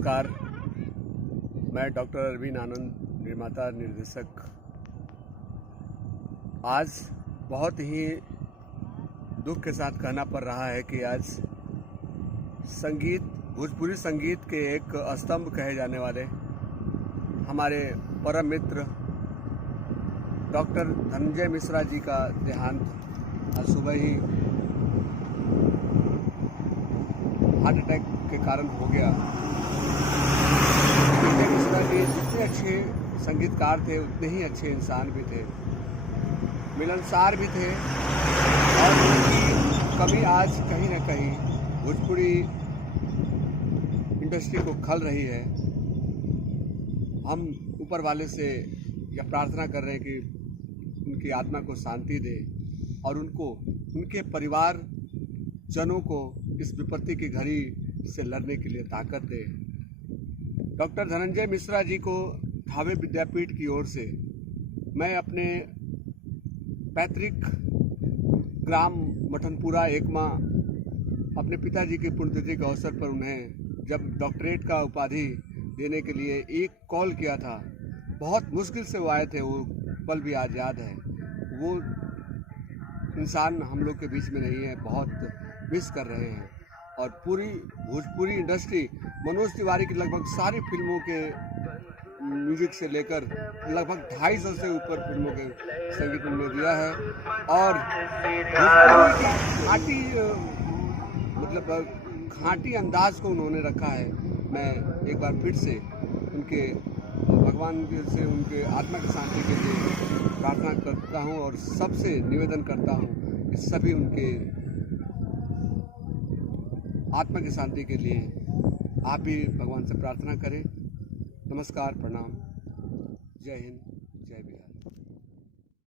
नमस्कार। मैं डॉक्टर अरविंद आनंद, निर्माता निर्देशक। आज बहुत ही दुख के साथ कहना पड़ रहा है कि आज भोजपुरी संगीत के एक स्तंभ कहे जाने वाले हमारे परम मित्र डॉक्टर धनंजय मिश्रा जी का देहांत आज सुबह ही हार्ट अटैक के कारण हो गया। धनंजय मिश्रा जी जितने अच्छे संगीतकार थे उतने ही अच्छे इंसान भी थे, मिलनसार भी थे और उनकी कमी आज कहीं ना कहीं भोजपुरी इंडस्ट्री को खल रही है। हम ऊपर वाले से यह प्रार्थना कर रहे हैं कि उनकी आत्मा को शांति दे और उनके परिवार जनों को इस विपत्ति की घड़ी से लड़ने के लिए ताकत दे। डॉक्टर धनंजय मिश्रा जी को भावे विद्यापीठ की ओर से मैं अपने पैतृक ग्राम मठनपुरा एकमा अपने पिताजी की पुण्यतिथि के अवसर पर उन्हें जब डॉक्टरेट का उपाधि देने के लिए एक कॉल किया था। बहुत मुश्किल से वो आए थे, वो पल भी आज याद है। वो इंसान हम लोग के बीच में नहीं है, बहुत मिस कर रहे हैं। और पूरी भोजपुरी इंडस्ट्री मनोज तिवारी की लगभग सारी फिल्मों के म्यूजिक से लेकर लगभग 250 से ऊपर फिल्मों के संगीत उन्होंने दिया है और घाटी अंदाज को उन्होंने रखा है। मैं एक बार फिर से उनके भगवान से उनके आत्मा की शांति के लिए प्रार्थना करता हूँ और सबसे निवेदन करता हूँ कि सभी उनके आत्मा की शांति के लिए आप भी भगवान से प्रार्थना करें। नमस्कार, प्रणाम, जय हिंद।